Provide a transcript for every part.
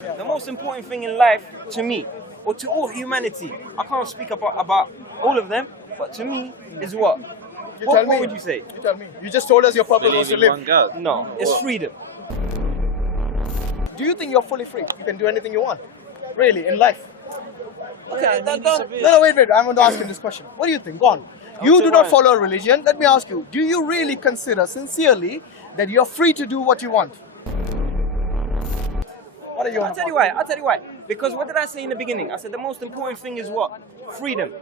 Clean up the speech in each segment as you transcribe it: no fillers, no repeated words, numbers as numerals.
The most important thing in life, to me, or to all humanity, I can't speak about all of them, but to me, is what? What would you say? You tell me. You just told us your purpose was to live. No, it's freedom. Do you think you're fully free? You can do anything you want? Really, in life? Okay, No, wait. I'm going to ask you this question. What do you think? Go on. You do not follow a religion. Let me ask you, do you really consider sincerely that you're free to do what you want? What are you on? I'll tell you why. Because what did I say in the beginning? I said the most important thing is what? Freedom.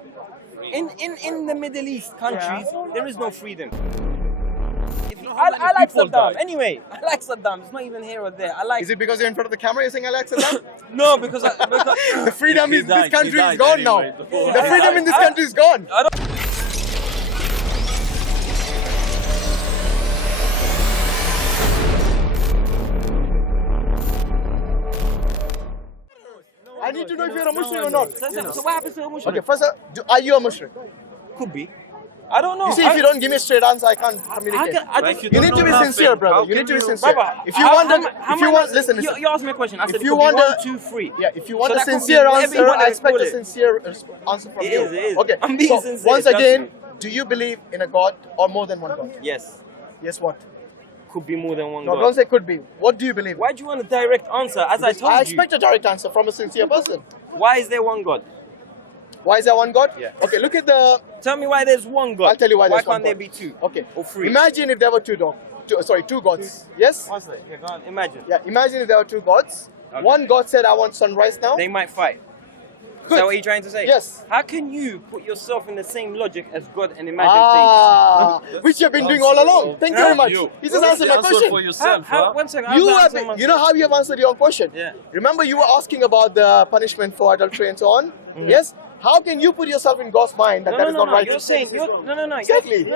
In the Middle East countries, there is no freedom. I like Saddam. Anyway, I like Saddam. It's not even here or there. Is it because you're in front of the camera you're saying I like Saddam? No, because the freedom in this country is gone now. The freedom in this country is gone. I need to know if you're a Muslim or not. So what happens to a Muslim? Okay, first, are you a Muslim? Could be. I don't know. You see, if you don't give me a straight answer, I can't communicate. You need to be sincere, brother. You need to be sincere. If you want, listen. You asked me a question. I said, if you want 1, 2, 3. Yeah, if you want a sincere answer, I expect a sincere answer from you. It is. Okay, I'm being sincere. Once again, do you believe in a God or more than one God? Yes. Yes, what? Could be more than one God. God. Don't say could be. What do you believe? Why do you want a direct answer? As I told you. I expect a direct answer from a sincere person. Why is there one God? Why is there one God? Yeah. Okay, look at the... Tell me why there's one God. I'll tell you why there's one God. Why can't there be two? Okay. Or three? Imagine if there were two gods. Yes? What's that? Yeah, go on. Imagine. Yeah, imagine if there were two gods. Okay. One God said, I want sunrise now. They might fight. Good. Is that what you're trying to say? Yes. How can you put yourself in the same logic as God and imagine things? Which you've been doing all along. Thank you very much. He just answered my question. For yourself, One second. You know how you have answered your own question? Yeah. Remember you were asking about the punishment for adultery and so on? Mm-hmm. Yes? How can you put yourself in God's mind that is not right? You're saying, Exactly.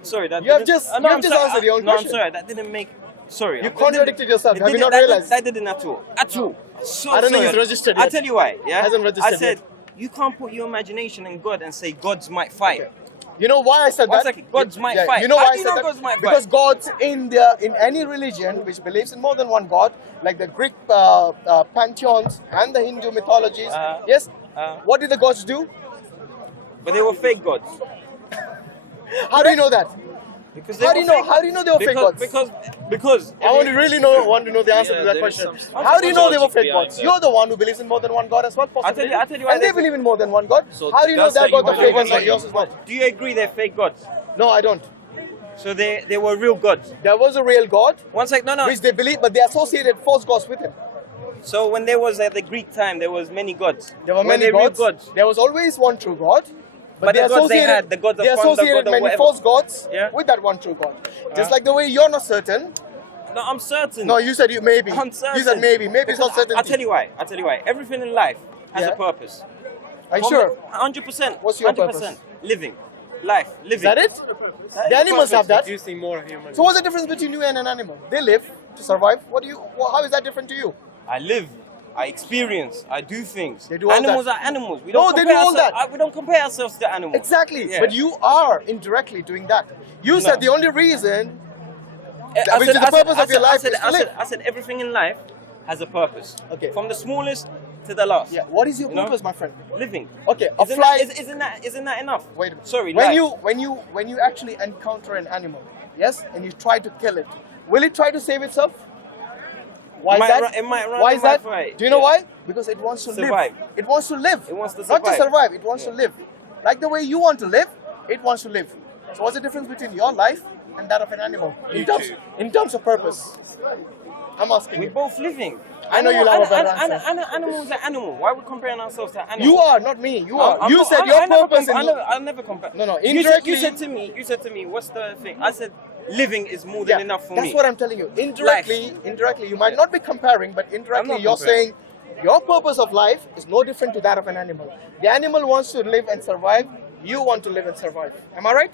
Sorry. You have just answered your own question. No, I'm sorry. That didn't make... Sorry. You contradicted yourself. Have you not realized? That didn't at all. At all. So I don't know sorry. if it's registered yet. I'll tell you why. Yeah? Hasn't registered I said, yet. You can't put your imagination in God and say gods might fight. Okay. You know why I said that? 1 second. Gods might fight. You know why I said Gods might that? Because gods in any religion which believes in more than one God, like the Greek pantheons and the Hindu mythologies, yes, what did the gods do? But they were fake gods. How do you know that? Because How do you know they were fake gods? Because I want to know the answer to that question. How do you know they were fake gods? You're the one who believes in more than one God as well, possibly. I'll tell you why and they believe in more than one God. So how do you know their gods are fake and yours is not? Do you agree they're fake gods? No, I don't. So they were real gods. There was a real God. One sec, no. Which they believe, but they associated false gods with him. So when there was at the Greek time, there was many gods. There were many gods. There was always one true God. But the gods they had, the gods of fun, associated many false gods with that one true God. Just like the way you're not certain. No, I'm certain. No, you said maybe. I'm certain. You said maybe. Maybe it's not certain. I'll tell you why. Everything in life has a purpose. Are you sure? 100%. What's your 100%. purpose? Living. Life. Living. Is that it? The animals have that. You see more humans. So what's the difference between you and an animal? They live to survive. How is that different to you? I live. I experience. I do things. They do all animals that. are animals. They do all that. We don't compare ourselves to animals. Exactly. Yeah. But you are indirectly doing that. You said the only reason, which is the purpose of your life, is to live. I said everything in life has a purpose. Okay. From the smallest to the last. Yeah. What is your purpose, my friend? Living. Okay. Isn't that enough? Wait a minute. Sorry. When you actually encounter an animal, yes, and you try to kill it, will it try to save itself? Why is that? It might run. Why is that? Fight. Do you know why? Because it wants to survive. Live. It wants to live. It wants to survive. Not to survive. It wants to live. Like the way you want to live, it wants to live. So what's the difference between your life and that of an animal in terms of purpose? I'm asking you. We're both living. I know you'll have a better answer. Animals are animals. Why are we comparing ourselves to animals? You are, not me. You are. You said your purpose. I never compare. No. Indirectly. You said to me, what's the thing? I said, living is more than enough for me. That's what I'm telling you. Indirectly, you might not be comparing, but indirectly you're saying your purpose of life is no different to that of an animal. The animal wants to live and survive. You want to live and survive. Am I right?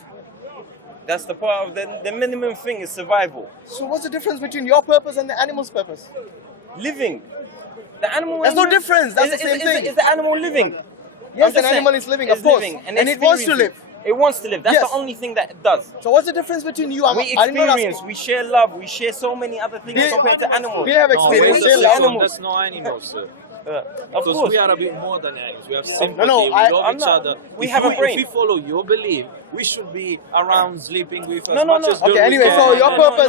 That's the part of the minimum thing is survival. So what's the difference between your purpose and the animal's purpose? Living. The animal. There's no difference. That's the same thing. Is the animal living? Yes, an animal is living, of course. And it wants to live. It wants to live. That's Yes. the only thing that it does. So what's the difference between you? We experience, we share love, we share so many other things compared to animals. We have No, experience. wait a They second, animals. that's no animals, sir. Of Because course. we are a bit more than animals. We have sympathy, no, we love I'm each not. other. We If have a brain. If we follow your belief, we should be around sleeping with as No, no, much no. as good Okay, we anyway, can. so your and purpose-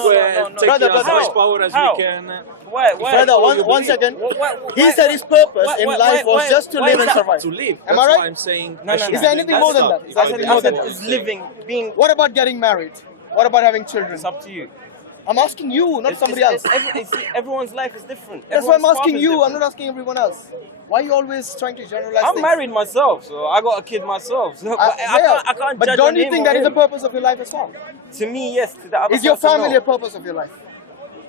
take Brother, as brother. much power as How? we can. Why? Brother, follow your one belief. second. Why- He said his purpose why- in why- life why- was just to why live is and that? survive. To live. Am I That's right? why I'm saying. No, no, I should no. Is there do anything that more than stuff. that? If I I said, believe I in said what I'm it's saying. living, being. What about getting married? What about having children? It's up to you. I'm asking you, not somebody else. Everyone's life is different. That's why I'm Everyone's asking path is you. I'm different. not asking everyone else. Why are you always trying to generalize I'm things? married myself, so I got a kid myself. So I can't But judge don't on you him think or that is the him. purpose of your life as well? To me, yes. To the other Is your person, family no. a purpose of your life?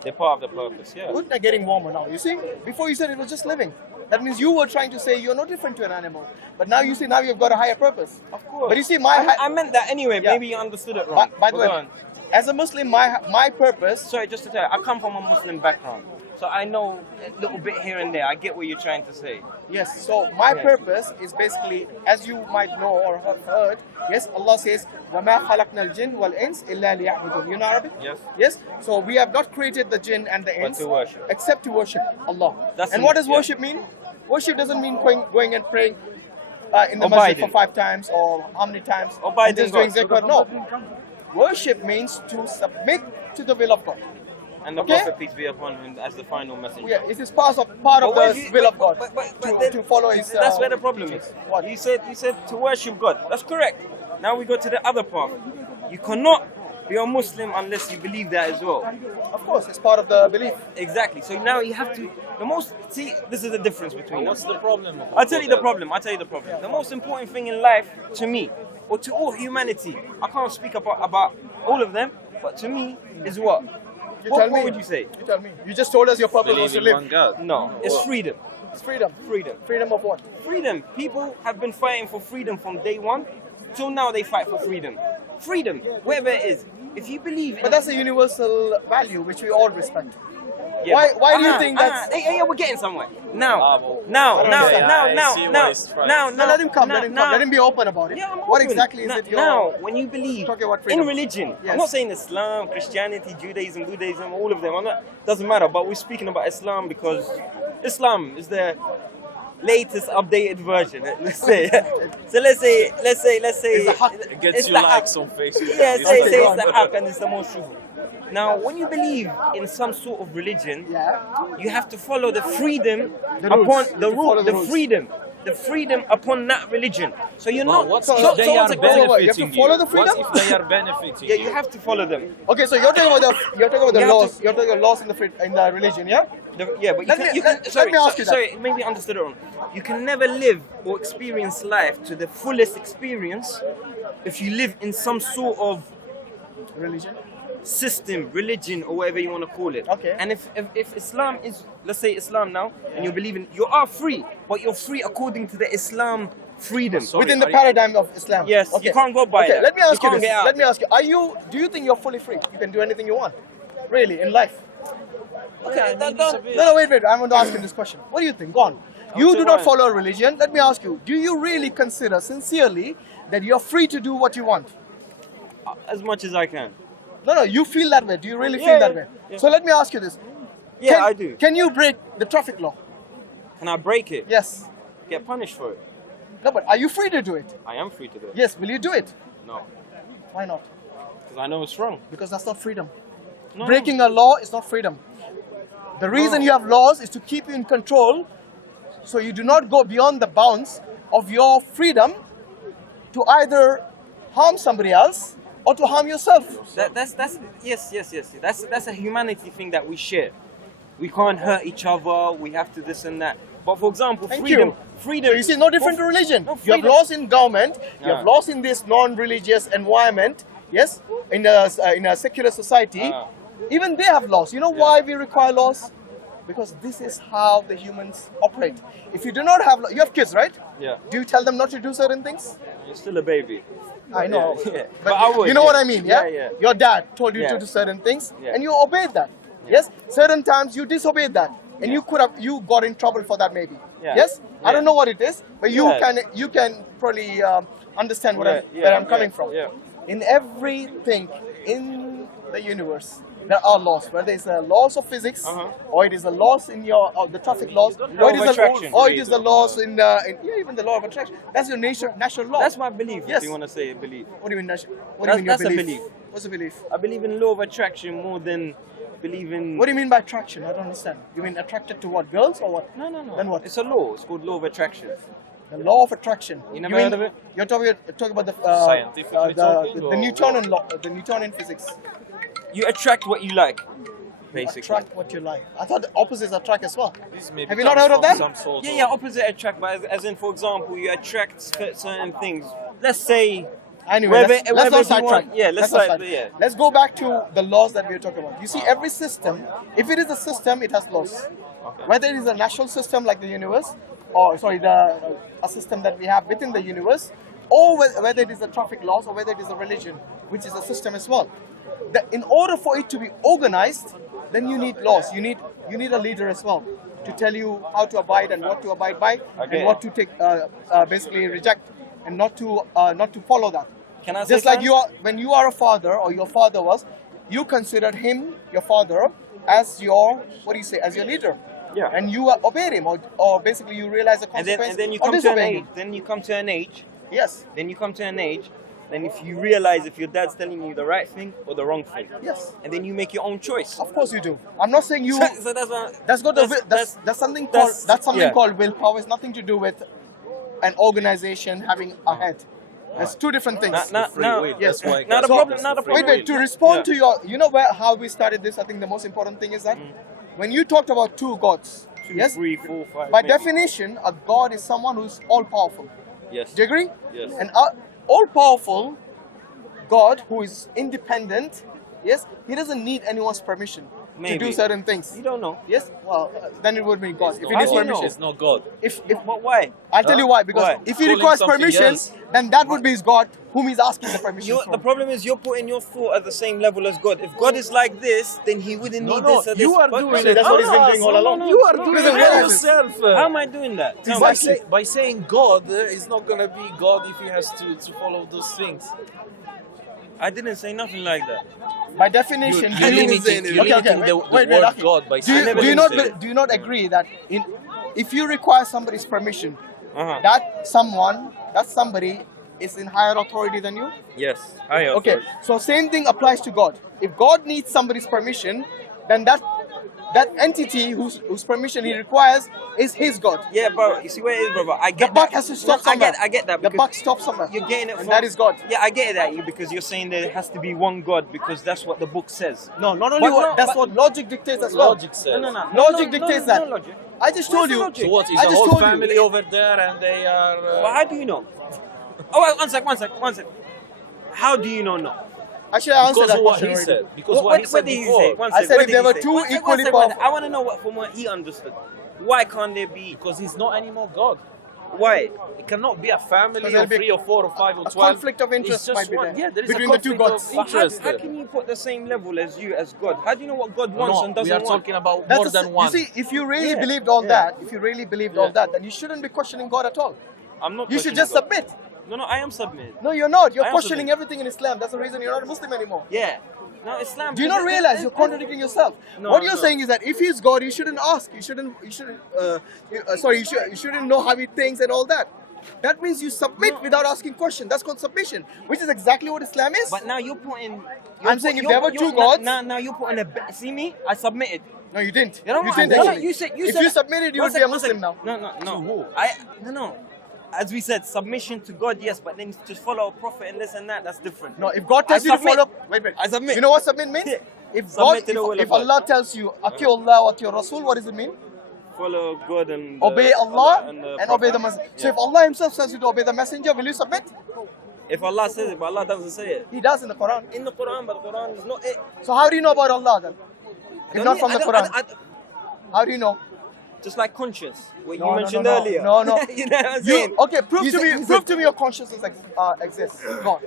They're part of the purpose, yeah. Good, they're getting warmer now. You see, before you said it was just living. That means you were trying to say you're no different to an animal. But now you see, now you've got a higher purpose. Of course. But you see, I meant that anyway. Yeah. Maybe you understood it wrong. By the But go way, on. as a Muslim, my purpose. Sorry, just to tell you, I come from a Muslim background, so I know a little bit here and there. I get what you're trying to say. Yes, so my Yeah. purpose is basically, as you might know or have heard, yes, Allah says, وَمَا خَلَقْنَا الْجِنَّ وَالْإِنسِ إِلَّا لِيَعْبُدُونَ. You know Arabic? Yes. Yes, so we have not created the jinn and the ins to worship. except to worship Allah. That's And it, what does yeah. worship mean? Worship doesn't mean going and praying in the masjid Abiding. for 5 times or how many times? Abiding and just doing God. zakr. No. Worship means to submit to the will of God. And the Okay. Prophet, peace be upon him, as the final messenger. Yeah, it is part of the will of God to follow His. That's where the problem is. What? You said to worship God. That's correct. Now we go to the other path. You cannot be a Muslim unless you believe that as well. Of course, it's part of the belief. Exactly. So now you have to. This is the difference between What's us. the problem? I'll tell you the problem. The most important thing in life, to me, or to all humanity, I can't speak about all of them, but to me, is what? What would you say? You tell me. You just told us your purpose was Believe to in one live. God. No, it's freedom. It's freedom. Freedom. Freedom of what? Freedom. People have been fighting for freedom from day one till now. They fight for freedom. Freedom, wherever it is. If you believe in But that's a universal value which we all respect. Yeah, Why do you think that's? Yeah, we're getting somewhere. Now, well, now, I don't now, understand. now, I now, see what now, he's trying now, to No, let him come. Let now. him be open about it. Yeah, I'm What open. exactly is it? Now, when you believe Talking about in freedom. religion, Yes. I'm not saying Islam, Christianity, Judaism, Buddhism, all of them. Doesn't matter. But we're speaking about Islam because Islam is the latest updated version. Let's say. So let's say. It's the haq. It gets it's you the likes haq. on Facebook. Yeah, and say Instagram. it's the haq and it's the most truthful. Now, when you believe in some sort of religion, Yeah. you have to follow the freedom The rules. upon You the have to follow rule, the the rules. freedom, the freedom upon that religion. So you're But not. what So- if so- they so are one second, wait, wait, you have to benefiting follow you? the freedom? What if they are benefiting Yeah, you? you have to follow them. Okay, so you're talking about the You have laws. to- You're talking about laws in the religion, yeah? Yeah, but you Let can. me- You can let- sorry, let me ask you that. sorry, maybe I understood it wrong. You can never live or experience life to the fullest experience if you live in some sort of Religion. system, religion, or whatever you want to call it. Okay. And if Islam is, let's say Islam now, and you believe in, you are free, but you're free according to the Islam freedom. Sorry, Within the are you- paradigm of Islam. Yes, you can't go by Okay, that. let me ask You you can't this. get out Let of me it. ask you, do you think you're fully free? You can do anything you want? Really, in life? Okay, No, wait. I'm going to ask you this question. What do you think? Go on. You say do not why. follow a religion. Let me ask you, do you really consider sincerely that you're free to do what you want? as much as I can. No, you feel that way. Do you really Yeah, feel that yeah, way? yeah. So let me ask you this. Yeah, I do. Can you break the traffic law? Can I break it? Yes. Get punished for it? No, but are you free to do it? I am free to do it. Yes. Will you do it? No, Why not? because I know it's wrong. Because that's not freedom. No. Breaking a law is not freedom. The reason No. you have laws is to keep you in control so you do not go beyond the bounds of your freedom to either harm somebody else or to harm yourself. That's yes. That's a humanity thing that we share. We can't hurt each other. We have to this and that. But for example, Thank freedom. you. Freedom. So you see, no different to religion. No, You have freedom. laws in government, you have Ah. laws in this non-religious environment, yes, in a secular society. Ah. Even they have laws. You know why we require laws? Because this is how the humans operate. If you do not have, you have kids, right? Yeah. Do you tell them not to do certain things? You're still a baby. I know. Yeah. But I would, you know yeah. what I mean, yeah? Yeah. Your dad told you Yeah. to do certain things, Yeah. and you obeyed that. Yes? Certain times you disobeyed that, and Yeah. you got in trouble for that maybe. Yeah. Yes? I Yeah. don't know what it is, but you Yeah. can probably understand where I'm coming from. Yeah. In everything in the universe, there are laws. Whether it's the laws of physics, or it is the laws in the traffic laws, Law of attraction. or it is the laws in even the law of attraction. That's your natural law. That's my belief. Yes. If you want to say belief. What do you mean? What do you mean your That's a belief? belief. What's a belief? I believe in law of attraction more than believing. What do you mean by attraction? I don't understand. You mean attracted to what? Girls or what? No. Then what? It's a law. It's called law of attraction. The law of attraction. You never heard of it? You're talking about the Scientifically talking, the or Newtonian law, the Newtonian physics. You attract what you like, basically. Attract what you like. I thought the opposites attract as well. this may Have you become not heard of that? some sort Yeah, opposite attract, but as in, for example, you attract certain things. Let's say. Anyway, let's not whether you sidetrack. want- yeah, let's not side- sidetrack. yeah. Let's go back to the laws that we are talking about. You see, every system, if it is a system, it has laws. Okay. Whether it is a natural system like the universe, or a system that we have within the universe, or whether it is the traffic laws, or whether it is a religion, which is a system as well. In order for it to be organized, then you need laws. You need a leader as well to tell you how to abide and what to abide by, and what to take, basically reject, and not to follow that. Can I say Just like something? when you are a father, or your father was, you considered him, your father, as your, as your leader. Yeah. And you obeyed him, or basically you realize the And consequence then you of come to an disobeying age. him. Then you come to an age. Yes. Then you come to an age. Then if you realize if your dad's telling you the right thing or the wrong thing. Yes. And then you make your own choice. Of course you do. I'm not saying you. So that's what. That's something yeah. called willpower. It's nothing to do with an organization having a head. There's two different things. free will. Yes. That's why Not a God problem, is not a free problem. will. Wait, to respond Yeah. to how we started this, I think the most important thing is that when you talked about two gods, 2, yes, 3, 4, 5. by maybe. definition, a god is someone who's all powerful. Yes. Do you agree? Yes. An all powerful God who is independent, yes, he doesn't need anyone's permission to Maybe. do certain things. You don't know. Yes, well, then it would be God. If No, he needs How do you know? permission, it's not God. if But why? I'll tell you why. Because Why? if he Calling requires something permission, else. then that would be his God, whom he's asking the permission The from. problem is you're putting your thought at the same level as God. If God is like this, then he wouldn't need this or this. you are But- doing no, it. That's what he's been doing all along. You are no, doing no, it no. yourself. How am I doing that? Tell by, me. by saying God is not gonna be God if he has to follow those things. I didn't say nothing like that. By definition, You're limiting the word Aki. God by Do saying you, God. do you not do you not agree that if you require somebody's permission, Uh-huh. that somebody is in higher authority than you? Yes. I Okay, so same thing applies to God. If God needs somebody's permission, then that entity whose permission he requires is his God. Yeah, bro. You see where it is, brother? I The get buck that. has to stop No, somewhere. I get that. The because buck stops somewhere. You're getting it And from, that is God. Yeah, I get it at you because you're saying there has to be one God because that's what the book says. No, not only But what logic dictates as well. Logic says. Logic dictates that. No logic. I just told Where's the you. logic? So what is I the just whole told you. family over there and they are? Well, how do you know? Oh, wait, one sec. How do you know? No. Actually, I answered Because that of what question he already. said. Because what he said did he before. say? One I sec, said what if did there he were say? two One sec, equally one sec. powerful- I want to know from what he understood. Why can't there be? Because he's not anymore God. Why? It cannot be a family Because there'll of be 3 or 4 or 5 or A 12. conflict of interest It's just might be one. there Yeah, there is between a the two conflict gods. of But interest how there. can you put the same level as you as God? How do you know what God wants and No, doesn't we are want? talking about That's more the- than one. You see, if you really Yeah. believed all Yeah. that, if you really believed all Yeah. that, then you shouldn't be questioning God at all. I'm not. You should questioning just God. submit. No, I am submitting. No, you're not. You're I am questioning submitting. everything in Islam. That's the reason you're not a Muslim anymore. Yeah. No, Islam. Do you not realize you're contradicting yourself? No, What you're no. saying is that if he's God, you shouldn't ask. You shouldn't know how he thinks and all that. That means you submit without asking questions. That's called submission, which is exactly what Islam is. But now you're putting. I'm saying if there were two gods- Now you're putting a. See me? I submitted. No, you didn't. You know You what? didn't No, actually. you said. If you submitted, you One would be a sec, one Muslim sec. now. No. No. As we said, submission to God, yes, but then to follow a prophet and this and that, that's different. No, if God tells I you to submit. follow, wait. I submit. You know what submit means? If Submit to the will of if God. Allah tells you, "Ati Allah wa ati Rasul," what does it mean? Follow God and Obey Allah and the obey the prophet. messenger. So Yeah. if Allah Himself says you to obey the messenger, will you submit? If Allah says it, but Allah doesn't say it. He does in the Quran. In the Quran, but the Quran is not it. So how do you know about Allah then? If don't not need- from I the don't- Quran, I- how do you know? Just like conscience, what No, you no, mentioned no, earlier. no. You know what I'm saying? Okay, prove He's to a- me. he's Prove a- to me your consciousness exists. Go on.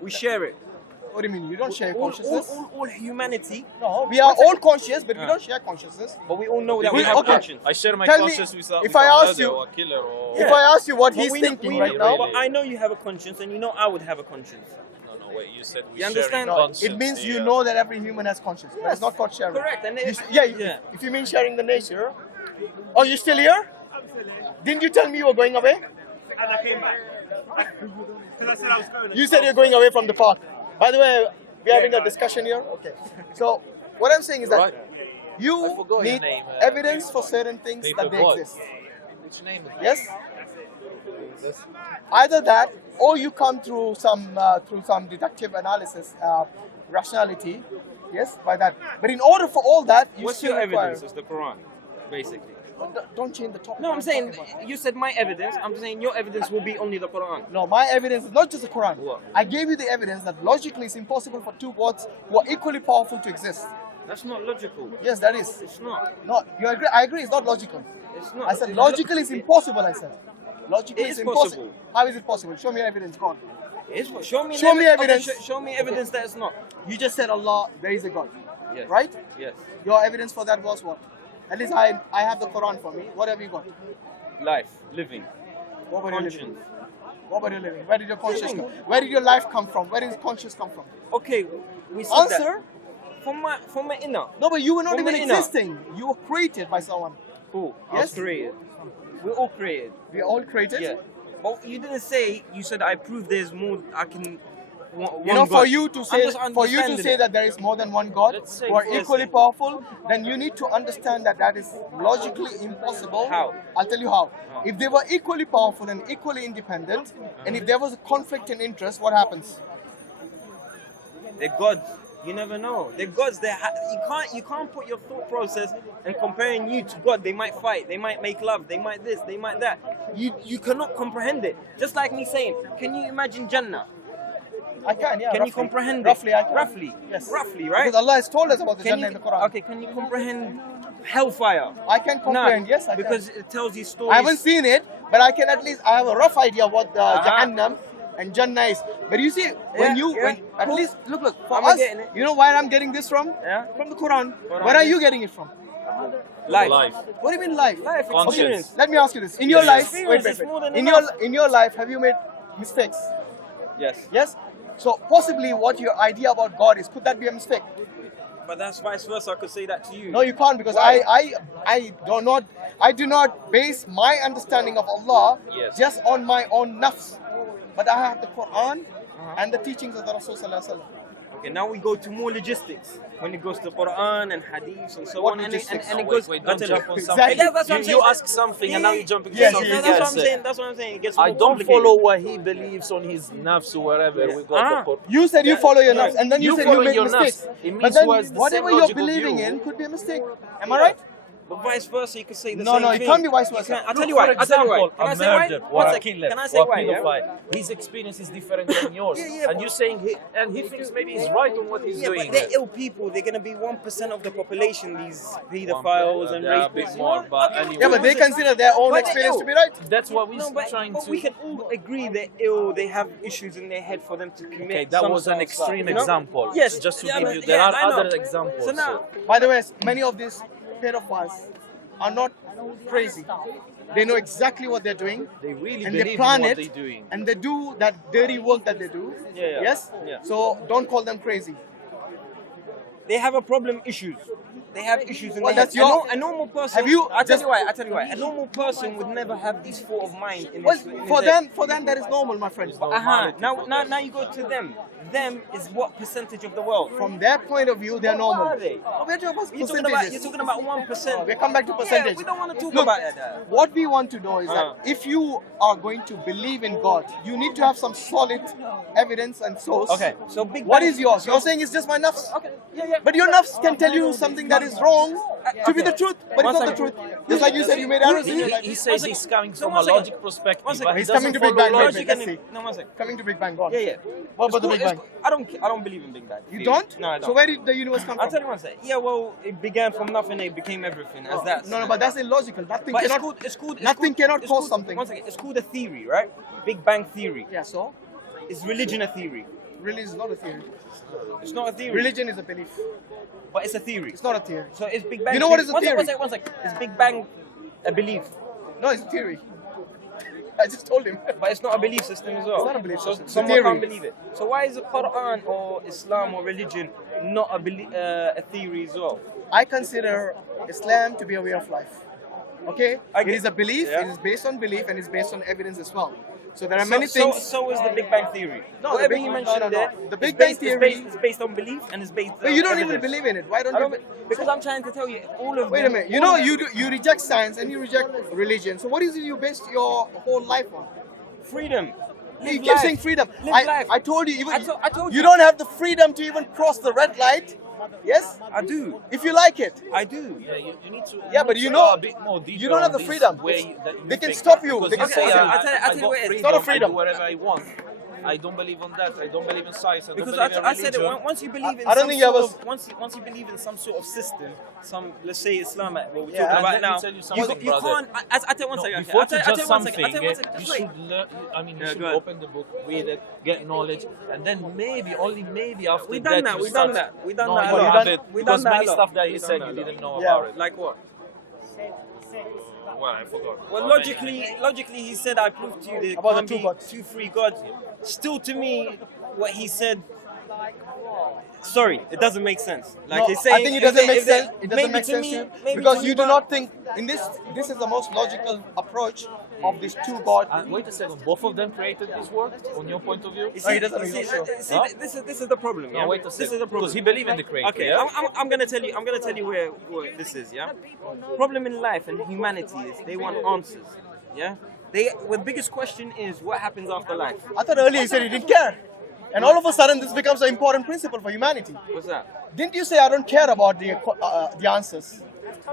We share it. What do you mean? You don't share All consciousness? all humanity. No, we are all conscious, but we don't share consciousness. But we all know that we We- have okay. conscience. I share my Tell me, conscience with if with I a ask murderer you- or a killer or... If I ask you what But he's we know- thinking we right know- now, but I know you have a conscience, and you know I would have a conscience. No, wait, you said we You share understand? in conscience. it means you yeah. know that every human has conscience. But it's not called sharing. Correct. And If you mean sharing the nature. Oh, you still here? Didn't you tell me you were going away? And I came back. Because I said I was going. You said you're going away from the park. By the way, we're having a discussion here. Okay. So what I'm saying is that Right. I you forgot need your name, evidence for certain things Paper that they boy. exist. Which name is Yes? Either that, or you come through some deductive analysis, rationality. Yes, by that. But in order for all that, you What's still your require. evidence? It's the Quran, basically. Don't change the topic. No, I'm saying you said my evidence. I'm saying your evidence will be only the Quran. No, my evidence is not just the Quran. What? I gave you the evidence that logically it's impossible for two gods who are equally powerful to exist. That's not logical. Yes, that is. It's not. No, you agree? I agree. It's not logical. It's not. I said logically it's impossible. I said logically It it's is impossible. possible. How is it possible? Show me evidence. Go on. Show me. Show me evidence. Okay, show me evidence that it's not. You just said Allah, there is a God, Yes. right? Yes. Your evidence for that was what? At least I have the Quran for me. What have you got? Life, living, What were you living? conscience. What were you living? Where did your conscience Living. come? Where did your life come from? Where did conscience come from? Okay, we said Answer. that. From my inner. No, but you were not From even the inner. existing. You were created by someone. Cool. I Yes? was created. We're all created. We are all created. Yeah. But you didn't say. You said I prove there's more. I can. One You know, God. for you to I'm say just understanding it. that there is more than one God Let's say who are first equally thing. powerful, then you need to understand that that is logically impossible. How? I'll tell you how. How? If they were equally powerful and equally independent, and if there was a conflict in interest, what happens? They're gods. You never know. They're gods. You can't put your thought process and comparing you to God. They might fight. They might make love. They might this. They might that. You cannot comprehend it. Just like me saying, can you imagine Jannah? I can, yeah. Can roughly. you comprehend Roughly, it? I can. Roughly. Yes. Roughly, right? Because Allah has told us about the Can Jannah you, in the Quran. okay, can you comprehend hellfire? I can comprehend, Nah, yes, I because can. it tells you stories. I haven't seen it, but I can at least, I have a rough idea what the Uh-huh. Jahannam and Jannah is. But you see, when at Cool. least, look, for I'm us, getting it. you know where I'm getting this from? Yeah? From the Quran. Quran, Where are yes. you getting it from? life. What do you mean life? Life Conscience. experience. Let me ask you this. In your Yes. life, Experience is more than in enough. your life, have you made mistakes? Yes. Yes? So possibly what your idea about God is, could that be a mistake? But that's vice versa. I could say that to you. No, you can't, because Why? I do not base my understanding of Allah Yes. just on my own nafs. But I have the Quran and the teachings of the Rasul Sallallahu Alaihi Wasallam. Okay, now we go to more logistics. When it goes to Quran and Hadith and so What on, and logistics? it Wait, goes. wait, I'll don't tell jump you. on something. Exactly. Yeah, that's what I'm You saying. ask something and now you're jumping Yes, to yes, something That's what else. I'm saying. That's what I'm saying. It gets I more don't complicated. follow what he believes on his nafs or wherever we got Ah. the Quran. You said you follow your nafs, and then you You said follow you make your mistakes. nafs. It But means then what's the whatever same you're logical believing view. in could be a mistake. Am I right? But vice versa, you could say the No, same no, thing. it can't be vice You versa. can't- I'll tell Look, you why. for I'll tell you why. example, Can I a say why? murderer One or a second. killer Can I say or a why? Yeah? pedophile, his experience is different than yours. Yeah, and you're saying he thinks maybe he's right on what he's Yeah, doing. but they're ill people. They're gonna be 1% of the population. These pedophiles and There are a rapists. bit more, but anyway. Yeah, but they consider their own But they're experience to ill. be right. That's what we're No, but trying to. we can all agree they're ill. They have issues in their head for them to commit. Okay, that some was an sort of stuff, extreme you know? example. Yes, Just to yeah, give but- you, there yeah, are I know. other examples. So now, By the way, many of these pedophiles are not crazy. They know exactly what they're doing, they really and they believe in plan what it, they're doing. and they do that dirty work that they do. Yeah. Yes? Yeah. So don't call them crazy. they have a problem issues. They have issues in Well, their that's head. your- A normal person. Have you I'll tell just- you why. I'll tell you why. A normal person would never have these thought of mind in Well, his, in his for head. them, that is normal, my friend. Now you go to them. Them is what percentage of the world? From their point of view, they're normal. What are they? Oh, we're talking about You're percentages. talking about 1%. We come back to percentage. Yeah, we don't want to talk Look, about that. what we want to know is that if you are going to believe in God, you need to have some solid evidence and source. Okay, so Big What Bang- is yours? You're saying it's just my nafs. Okay, yeah. But your nafs can tell you something that is wrong to be Okay. the truth, but One it's not the second. truth. Just like you said, you made errors in your life. He says he's coming So from one a second. logic perspective, One but second. he He's doesn't coming to Big follow Bang. logic. Wait, Logic let's and see. no, one second. Coming to Big Bang, go on. Yeah. What about the It's Big Bang? cool. I don't believe in Big Bang. You don't? No, I don't. So where did the universe come I'll from? tell you one second. Yeah, well, it began from nothing. It became everything. As that. No, but that's illogical. Nothing But cannot. it's called. nothing cannot it's cause called- something. One second. It's called a theory, right? Big Bang theory. Yeah, so? Is religion a theory? religion is not a theory. It's not a theory. Religion is a belief. But it's a theory. It's not a theory. So is Big Bang... You know what is a theory? One sec. Is Big Bang a belief? No, it's a theory. I just told him. But it's not a belief system as well. It's not a belief system. It's a Someone theory. can't believe it. So why is the Quran or Islam or religion not a theory as well? I consider Islam to be a way of life. Okay? I It get- is a belief, yeah. it is based on belief, and it's based on evidence as well. So there are many So things. is the Big Bang theory. No, Whatever the Big- you no, mentioned no, no. there, The it's Big Bang based- theory- it's based on belief and it's based But on you don't even evidence. believe in it. Why don't I you? don't, because I'm trying to tell you all of Wait a them- minute. You know, you reject science and you reject religion. So what is it you base your whole life on? freedom. You Live keep life. saying freedom. Live life. I told you, even I told you you. don't have the freedom to even cross the red light. Yes? I do. If you like it. I do. Yeah, you need to. Yeah, but need you to know, go a bit more detail you don't have on the this freedom. way that you They can think. stop you. Because They can you say, stop you. I I'll tell you got what it is. freedom, It's not a freedom. I do whatever I want. I don't believe on that. I don't believe in science. I don't Because believe in I said it, religion. once you believe in I don't some think you sort have a- of, once you believe in some sort of system, some, let's say Islam, what we're Yeah. talking And about let me now, tell you something, you brother. can't, I tell you one No, second, okay, before I'll to tell judge you one second, something, I'll tell you one second, you just wait. should learn. I mean, you Yeah, should go ahead. open the book, read it, get knowledge, and then maybe, only maybe after We that, done that, you we done start. that, we done No, that a you lot. haven't, We because done that a many lot. stuff that We he done said that you a lot. didn't know Yeah. about it. Like what? Well, I forgot. Well, How logically, he said, I proved to you there About the can't two be gods. two free gods. Still, to me, what he said, sorry, it doesn't make sense. Like No, he's saying, I think it doesn't make sense. It doesn't maybe make to sense me, to you maybe because to you me, do but- not think in this. This is the most logical approach of these two gods. And wait a second, both of them created this world, on your point of view? You No, he doesn't, you he's not sure. see, Huh? this is the problem. No, Yeah? wait a This second, is the problem. because he believed in the creator, Okay, yeah? I'm gonna tell you where this is. Yeah, problem in life and humanity is they want answers. Yeah, the biggest question is what happens after life. I thought earlier you said you didn't care, and all of a sudden this becomes an important principle for humanity. What's that? Didn't you say I don't care about the answers?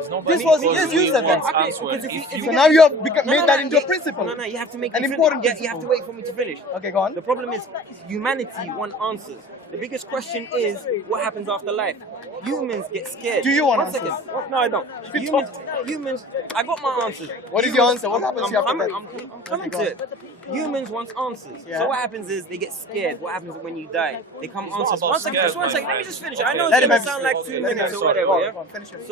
Nobody This was- because yes, you we said that. want Okay, answers. because if If you- So now you have made that into a yeah, principle. No, you have to make An me important finish. Yeah, you have to principle. wait for me to finish. Okay, go on. The problem is humanity want answers. The biggest question is what happens after life. Humans get scared. Do you want One answers? second. No, I don't. You Humans, I got my answers. What is your answer? What happens I'm after coming, that? I'm coming Okay, to it. Humans want answers. Yeah. So what happens is they get scared. What happens when you die? They come not answers. about One second, scared, just one my second. Let me friend. just finish. Okay. I know Let it's him gonna have sound his- like 2 let him minutes have or his- whatever. go on, Yeah. go on, finish it.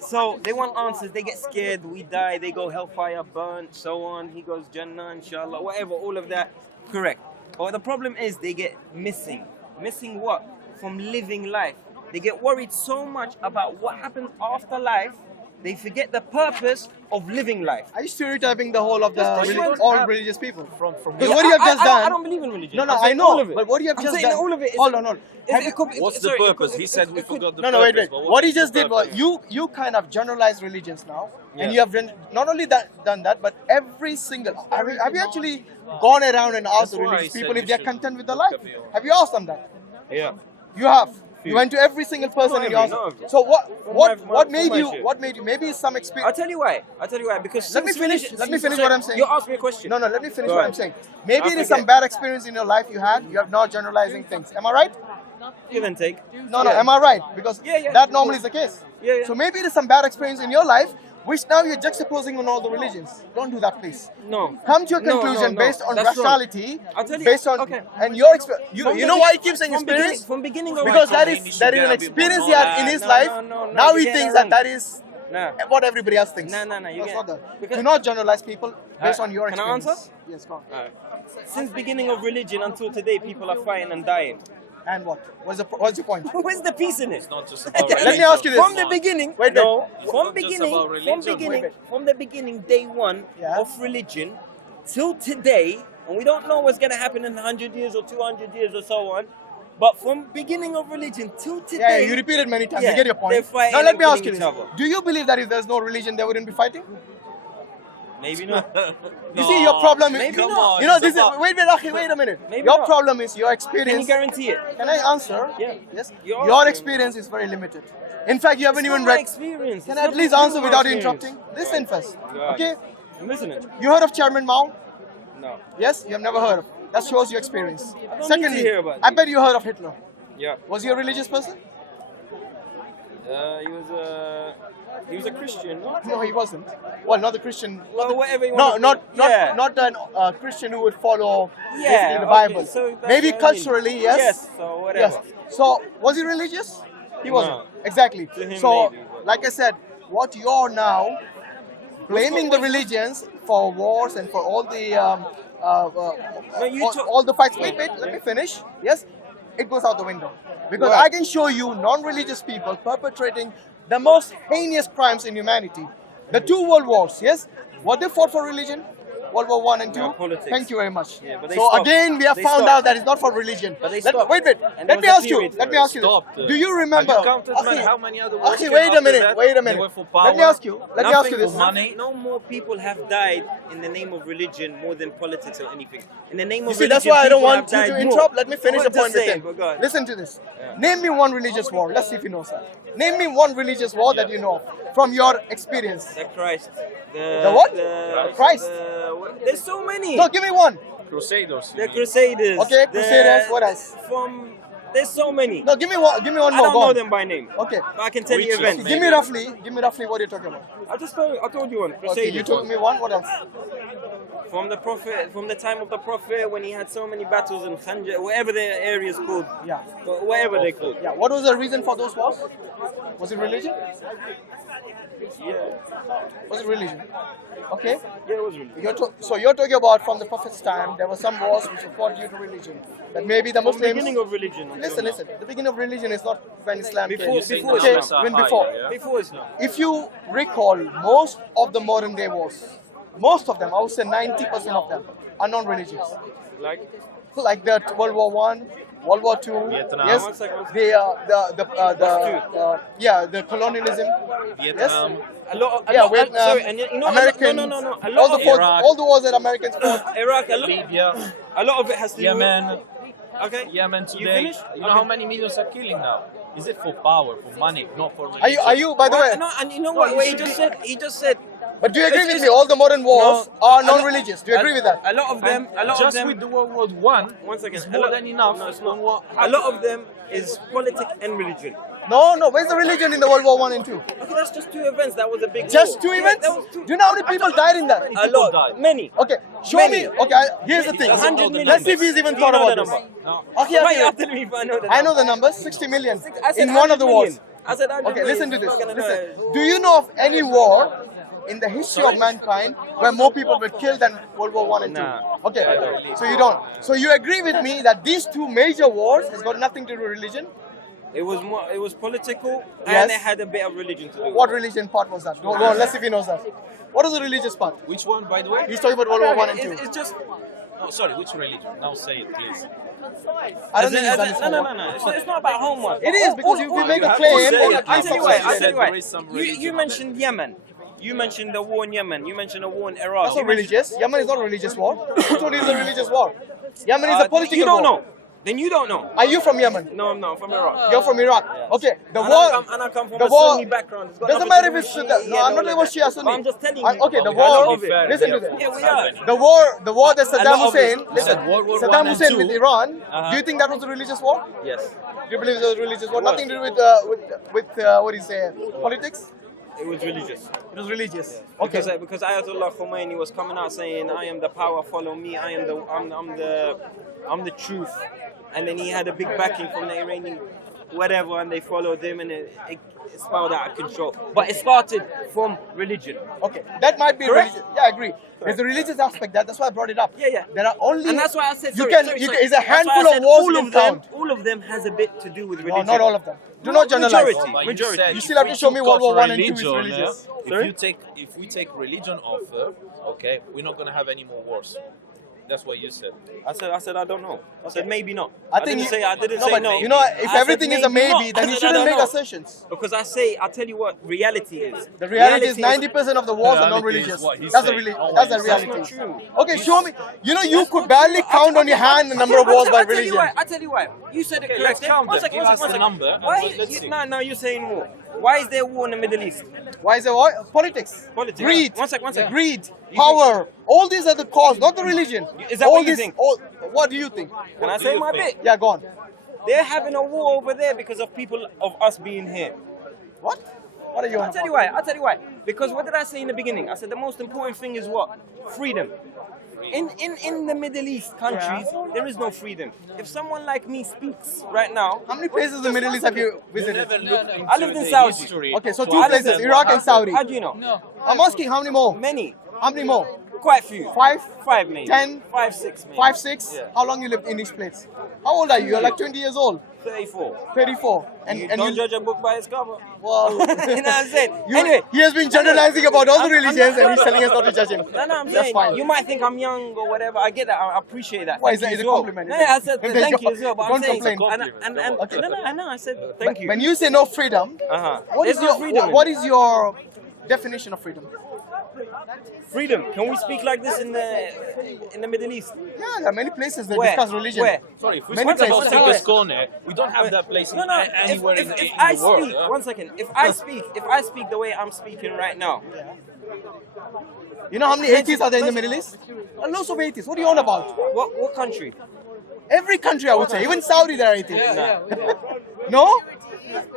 So they want answers. They get scared. We die. They go hellfire, burn, so on. He goes Jannah, inshallah, whatever. All of that, correct. But the problem is they get missing. Missing what? From living life. They get worried so much about what happens after life. They forget the purpose of living life. Are you stereotyping the whole of the Just all don't- religious people? From Because what you have just done. I don't believe in religion. No, I'm I saying know. all of it. But what you have I'm just saying done. all of it. Hold on. It could be- What's sorry, the it purpose? could- He it said could- we it could- forgot the No, purpose. wait. but What he is the just did was purpose? you kind of generalized religions now, Yeah. and you have not only done that, but every single. Have you actually gone around and asked That's why I religious said people you if they're should content with their look life? at your- Have you asked them that? Yeah. You have. You went to every single person and you asked. no. them. So what my made you? shit. What made you? Maybe it's some I'll experience. tell you why. Because Let me since finish. religion- Let me since- finish sorry, what I'm saying. You asked me a question. No, let me finish Go what ahead. I'm saying. Maybe I it is some forget. bad experience in your life you had. You have now generalizing things. Am I right? Give and take. No, Yeah. am I right? Because Yeah. that normally is the case. Yeah. So maybe it is some bad experience in your life, which now you're juxtaposing on all the religions. Don't do that, please. No. Come to your No, conclusion no. based on That's wrong. rationality, I'll tell you- based on okay. and your experience. From You the know be- why he keeps saying from experience? beginning of Because my that time, is an get a bit experience more he had in knowledge. his No, life. no, Now you he get thinks that that wrong. that is Nah. what everybody else thinks. No, you That's get- not that. because- Do not generalize people based on your Can I experience. answer? Yes, go on. Since beginning of religion until today, people are fighting and dying. And what? What's your point? Where's the peace in it? It's not just about Let me religion. ask you this. From the beginning, Wait. no, It's from not just beginning, about religion. from the beginning, day one Yeah. of religion till today, and we don't know what's gonna happen in 100 years or 200 years or so on. But from beginning of religion till Yeah, today, you repeat it many times. Yeah, I get your they're point. fighting Now let and me ask killing you each this. other. Do you believe that if there's no religion, they wouldn't be fighting? maybe not. You see, your problem is. Maybe Come not. on, You know, it's this is. about- Wait, Akhi, wait a minute. Maybe Your not. problem is your Can you experience. guarantee it? Can I answer? Yeah. Yes. Your Your experience. experience is very limited. In fact, you haven't It's even not my read. experience. Can It's I at nothing least to do answer with my without experience. interrupting? Listen first. Right. Okay. I'm listening. You heard of Chairman Mao? No. Yes. You have never heard of. That shows your experience. don't need to hear about I it. bet you heard of Hitler. Yeah. Was he a religious person? He was a Christian, no? No, he wasn't. Well, not the Christian. Well, whatever you No, want to not an Christian who would follow Yeah, the Bible. okay, so that's Maybe what I mean. culturally, yes. Yes, so whatever. Yes. So was he religious? He wasn't. No. Exactly. To him, So, maybe, but- like I said, what you're now blaming the religions for wars and for all the all the fights. Wait, let me finish. Yes, it goes out the window because Right. I can show you non-religious people perpetrating the most heinous crimes in humanity. The two world wars. Yes, what they fought for religion. World War I and II. No, politics. Thank you very much. Yeah, but they so stopped. again, we have They found stopped. out that it's not for religion. But they Let- stopped. wait. And Let there me was a ask you. period Let me where it ask you. stopped. Do you remember? Have you counted, man, Okay. how many other wars Okay, came wait a after minute. that? Wait a They minute. were for Let me power. ask you. Let me ask you Nothing this. for money. No more people have died in the name of religion more than politics or anything. In the name You of see, religion, that's why I don't people want have you to died interrupt. more. Let me finish I'm the just point with saying, him. but go on. Listen to this. Yeah. Name me one religious war. Let's see if you know that. Name me one religious war that you know from your experience. The Christ. The what? Christ. There's so many. No, give me one. Crusaders. you The mean. Crusaders. Okay, Crusaders, what else? There's so many. No, give me one. Give me one I more. don't Go know on. them by name. Okay. But I can tell you Which events. is- Give me roughly what you're talking about. I told you one. Okay, Crusaders. you told me one. What else? From the Prophet, from the time of the Prophet, when he had so many battles in Khanjar, whatever the area is called. Yeah. Whatever they called. Yeah. What was the reason for those wars? Was it religion? Yeah. Was it religion? Okay. Yeah, it was really. So you're talking about from the Prophet's time, there were some wars which were fought due to religion. That maybe the From the Muslims. beginning of religion. Listen. The beginning of religion is not when Islam Before- came. before okay, Islam. when Higher, before. yeah? Before Islam. If you recall, most of the modern day wars, most of them, I would say 90% of them, are non-religious. Like the World War One, World War Two, Vietnam. yes, One second. the colonialism, Vietnam. A lot. Vietnam, Sorry, and you know, Americans, no. A all lot the of wars, Iraq. all the wars that Americans fought. Iraq. Libya. A lot of it has to do Yemen. with. Okay. Yemen You today. finished? You know how many millions are killing now? Is it for power, for money, not for Are religion? you, by the way? No, and you know what? Wait, he just said. But do you agree It's- with me? All the modern wars No, are a lot- non-religious. Do you agree with that? A lot of them. A lot Just of them. with the World War One, One second. it's more than enough. No, it's on what not. A lot of them is politics and religion. No. Where's the religion in the World War One and Two? Okay, that's just two events. That was a big. Just war. two Yeah, events? that was two. Do you know how many people died in that? A people lot. died? Many. Okay, show Many. me. Okay, here's the thing. 100 million. Let's see if he's even Do you thought know about the this. number? No. Okay, Why okay. you after me if I know the number? I know the number. 60 million I said in one of the 100 wars. million. I said 100 Okay, million. listen to He's this. not gonna know Listen. it. Do you know of any war in the history of mankind where more people were killed than World War One and Two? Nah. Okay, I don't believe so you don't. So you agree with me that these two major wars has got nothing to do with religion? It was more. It was political, Yes. and it had a bit of religion to do. What religion part was that? Go on, let's see if he knows that. What is the religious part? Which one, by the way? He's talking about World War One and Two. It's just. Oh, sorry, which religion? Now say it, please. I don't think he's done this No. before. It's not about homework. It is because if you make a have to claim, say or it. I'll tell you why. You said there is some You religion. mentioned Yemen. You mentioned the war in Yemen. You mentioned the war in Iraq. that's not You mentioned- religious. Yemen is not a religious war. Which one is a religious war? Yemen is a political You don't war. know. Then you don't know. Are you from Yemen? No, I'm not. I'm from Iraq. You're from Iraq. Okay, the And war. I come from the a war Sunni background. It's got doesn't nothing matter to if do it's with Shia. Shia No, and I'm not all talking of about that. Shia Sunni. But I'm just telling you. Okay, the we have to war. be fair. Listen to Yeah, this. Yeah, we are. The war that Saddam lot of Hussein. it. Listen, World War Saddam I and Hussein II. with Iran. Uh-huh. Do you think that was a religious war? Yes. Do you believe it was a religious war? It was. Nothing to do with what do you say? Politics. It was religious. It was religious. Okay. Because Ayatollah Khomeini was coming out saying, "I am the power, follow me. I'm the truth," and then he had a big backing from the Iranian, whatever, and they followed him, and it spiraled out of control. But it started from religion. Okay, that might be Correct? religious. Yeah, I agree. There's a religious aspect. That's why I brought it up. Yeah. There are only. And that's why I said, you sorry, can. sorry, you sorry. Can, it's a That's why I handful said of wars all you of can them. count. All of them has a bit to do with No, religion. not all of them. Do not generalize. Majority. But Majority. said You if still have we to show me took World War off One and Two is religion, religious. If we take religion off, okay, we're not gonna have any more wars. That's what you said. I said I don't know. I said maybe not. I didn't think say I didn't no, say but no. you know, if I said everything is a maybe, not. then I you said I shouldn't don't make know. assertions. Because I tell you what reality is. The reality is 90% of the wars are Reality non-religious. is what he That's said, the not that's what the you reality. That's not true. Okay, show me. You know, you That's could not barely true. count on your hand the number of wars by I'll tell you religion. why. I tell you why. You said it Okay, correct. let's count One them. second, Give one us second, the one second. number, Why? and let's see. No, you're saying more. Why is there war in the Middle East? Why is there what? Politics. Politics. Greed. One second. Greed. Power. All these are the cause, not the religion. Is that all what you this, think? What do you think? Can I What do say you my think? bit? Yeah, go on. They're having a war over there because of people of us being here. What? What are you on I'll tell you why. I'll tell you why. Because what did I say in the beginning? I said the most important thing is what? Freedom. In the Middle East countries, there is no freedom. If someone like me speaks right now, How many places in the Middle East have you visited? I lived in Saudi. Okay, so two places, Iraq and Saudi. How do you know? No. I'm asking how many more? Many. How many more? Quite few. Five? 5 maybe. 10? 5, 6 maybe. 5, 6? Yeah. How long you lived in each place? How old are you? You're like 20 years old. 34. 34. And don't judge a book by its cover. Wow. You know what I'm saying? Anyway. He has been generalizing about all the religions and he's telling us not to judge him. No, I'm That's saying, fine. you might think I'm young or whatever. I get that. I appreciate that. Why Thank is that you is as a well. compliment? No, I said Then thank you don't- as well. But don't I'm saying, complain. And no, I know. I said thank you. When you say no freedom, what There's is no your freedom. what is your definition of freedom? Freedom. Can we speak like this in the Middle East? Yeah, there are many places that Where? discuss religion. Where? Sorry, if we Many speak about places. Tinker's Corner, we don't have that place No. anywhere If in I the world. speak, 1 second. If I speak the way I'm speaking right now, You know how many atheists are there in the Middle East? Lots of atheists. What are you on about? what country? Every country, I would say. Even Saudi, there are atheists. No?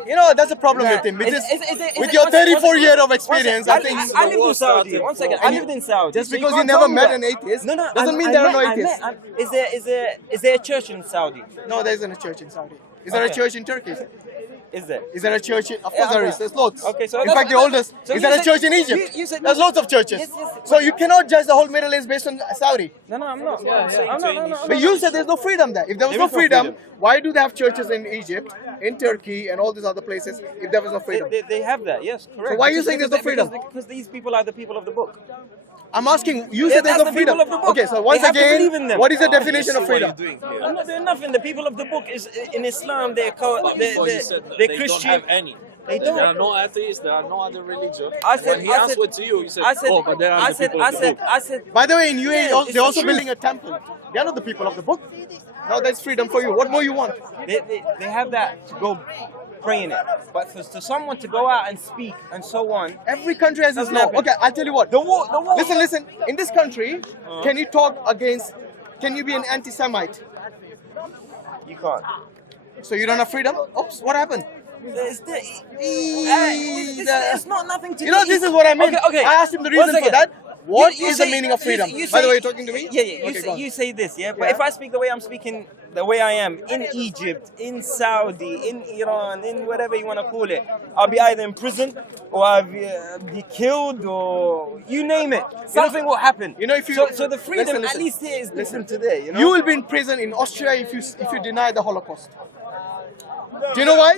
You know, that's a problem with him. Because with your 34 years of experience, I think I lived in Saudi. 1 second. I lived in Saudi. just So because you can't never tell me met that. an atheist No, doesn't mean there are no atheists. Is there a church in Saudi? No, there isn't a church in Saudi. Is there a Okay. church in Turkey? Is there? Is there a church in... Of Yeah, course there okay. is. There's lots. Okay, so in that's- fact, the oldest. so Is you there a said- church in Egypt? you said- There's lots of churches. Yes. So you cannot judge the whole Middle East based on Saudi. No, I'm not. No. But you said there's no freedom there. If there was There no is no freedom, freedom. why do they have churches in Egypt, in Turkey, and all these other places if there was no freedom? They have that, yes, correct. So why are you saying there's no freedom? Because these people are the people of the book. I'm asking, you Yeah, said there's that's no the freedom. people of the book. Okay, so They once have to believe in again, them. what is the definition See of what freedom? you're doing here. I'm not doing nothing. The people of the book is in Islam. They're Before you said that they're they Christian. don't have any. They There don't. are no atheists, there are no other religion. I said- when he I said- answered to you, he said, I said, oh, but there are I the said, people of the book. I said, By the way, in UAE, Yeah, it's they're also the truth. building a temple. They're not the people of the book. Now that's freedom for you. What more you want? they have that to go pray in it. But to someone to go out and speak and so on. Every country has its Doesn't law. happen. Okay, I'll tell you what. The war. Listen. In this country, can you talk against? Can you be an anti-Semite? You can't. So you don't have freedom? Oops, what happened? It's not nothing to You know, do. this is what I mean. Okay. I asked him the 1 reason for second. that. What You is the say- meaning of freedom? you By the say- way, you're talking to me? Yeah. Okay, go on. You say this, yeah. But Yeah. if I speak the way I'm speaking, the way I am in Egypt, in Saudi, in Iran, in whatever you want to call it, I'll be either in prison or I'll be killed or you name it. Something will happen. You know, if you so the freedom listen. at least here is different today. You know. You will be in prison in Austria if you deny the Holocaust. Do you know why?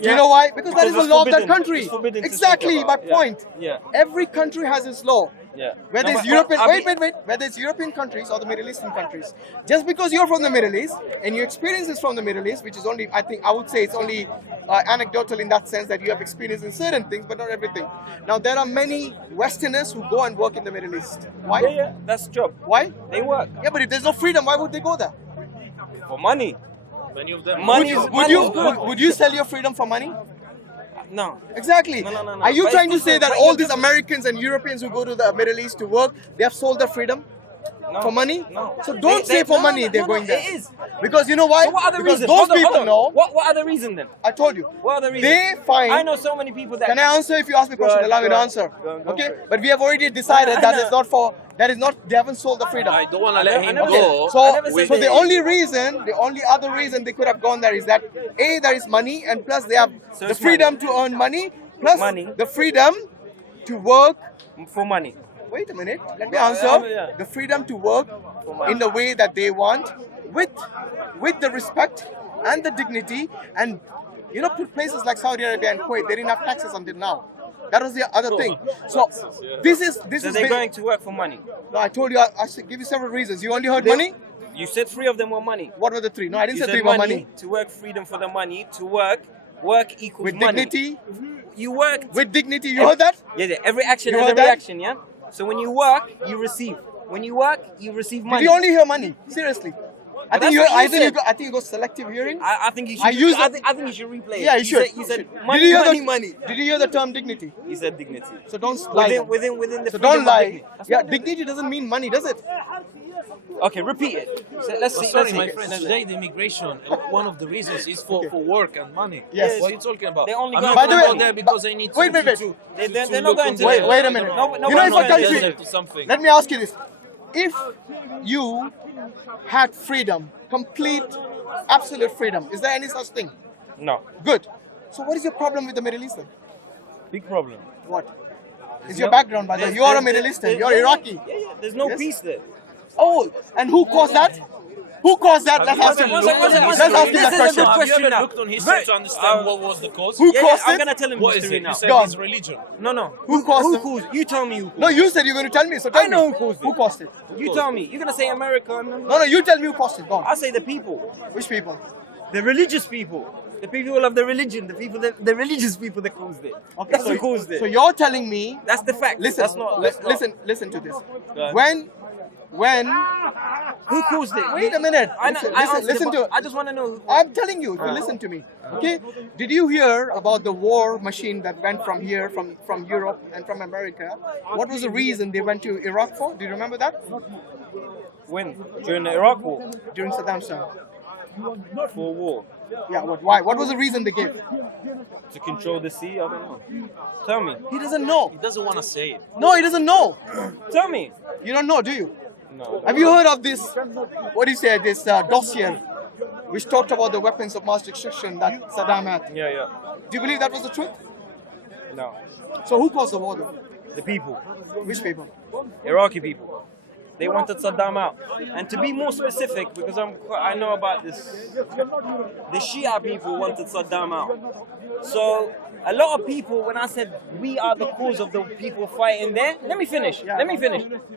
Do you know why? Because that is the it's law of that forbidden. country. It's forbidden to Exactly speak my about. Yeah. point. Yeah. Every country has its law. Yeah. Whether No, it's but European, I'll wait, be- whether it's European countries or the Middle Eastern countries, just because you're from the Middle East and your experience is from the Middle East, which is only, I would say it's only anecdotal in that sense that you have experience in certain things, but not everything. Now there are many Westerners who go and work in the Middle East. Why? Yeah. That's the job. Why? They work Yeah, but if there's no freedom, why would they go there? for money. Many of them. Money Would is good. would you sell your freedom for money? No. Exactly. No. Are you But trying to it's say that different. all these Americans and Europeans who go to the Middle East to work, they have sold their freedom No. for money? No. So don't say for money they're going there. It is. Because you know why? So what other Because reason? those Hold on, people hold on. know. What other reason then? I told you. What other reason? They find. I know so many people that. Can I answer if you ask me a question? Go Allow me to ahead. answer. Go Okay, for it. but we have already decided I that know. is not for. That is not. They haven't sold the freedom. I don't want to let him never go. I So, never said so they- the only other reason they could have gone there is that A, there is money, and plus they have So the it's freedom to earn money, plus Money. the freedom to work. For money. Wait a minute, let me Yeah, answer. yeah. The freedom to work For money. in the way that they want, with the respect and the dignity, and you know, places like Saudi Arabia and Kuwait, they didn't have taxes until now. That was the other thing. So this is So is they're going to work for money. No, I told you. I should give you several reasons. You only heard money. You said 3 of them were money. What were the 3? No, I didn't You say said 3 were money. To work, freedom for the money. To work equals With money. dignity. You work. With dignity. You heard that? Yeah. Every action You has a heard that? reaction. Yeah. So when you work, you receive. When you work, you receive money. Did you only hear money? Seriously. I think that's you. what you I think you. said. Got, I think you got selective hearing. I think you should. I use I it. think you should replay it. Yeah, you should. You said Did money, you hear money, the, money. Did you hear the term dignity? He said dignity. So don't lie. Within the So freedom don't of lie. dignity. That's Yeah, not dignity doesn't mean money, does it? Okay, repeat it. So let's see. Sorry, let's my see. friends. Let's see. Today, the immigration, one of the reasons is for work and money. Yes. What are you talking about? They only I'm go- not By going the to go way, there because I need to. wait. They're not going to Wait, there. wait a minute. You know, if a country, to something. let me ask you this: if you had freedom, complete, absolute freedom, is there any such thing? No, Good. So what is your problem with the Middle Eastern? big problem. What? It's your background, by the way. You are a Middle Eastern. You're Iraqi. Yeah. There's no Yes. peace there. Oh, and who caused that? Who caused that? Let's ask him. One second. Let's ask him This that is a question. good Have you question ever now. looked on history to understand what was the cause? Who Yeah, caused I'm it? gonna tell him What is history it? now. You said Go on. it's religion. No. Who caused it? caused? You tell me who caused. No, you said you're going to tell me. So tell I know me. who caused it. Who caused it? You tell me. You're gonna say America. And No, you tell me who caused it. Go on. I say the people, Which people? the religious people, the people of the religion, the religious people that caused it. Okay, That's so, who caused it. so you're telling me. That's the fact. Listen, That's not. That's not. listen to this. Go on. When Who caused it? Wait a minute. I know- Listen, I answered listen it, to but it. I just want to know. Who, I'm telling you, if you listen to me, okay? Did you hear about the war machine that went from here, from Europe and from America? What was the reason they went to Iraq for? Do you remember that? when during the Iraq War During Saddam's time. for war Yeah, what? Why? What was the reason they gave? to control the sea. I don't know. Tell me. He doesn't know. He doesn't want to say it. No, he doesn't know. Tell me. You don't know, do you? No. Have you heard of this? What do you say? This dossier, which talked about the weapons of mass destruction that Saddam had. Yeah. Do you believe that was the truth? No. So who caused the war? Then? The people. Which people? Iraqi people. They wanted Saddam out. And to be more specific, because I know about this, the Shia people wanted Saddam out. So a lot of people, when I said we are the cause of the people fighting there, let me finish.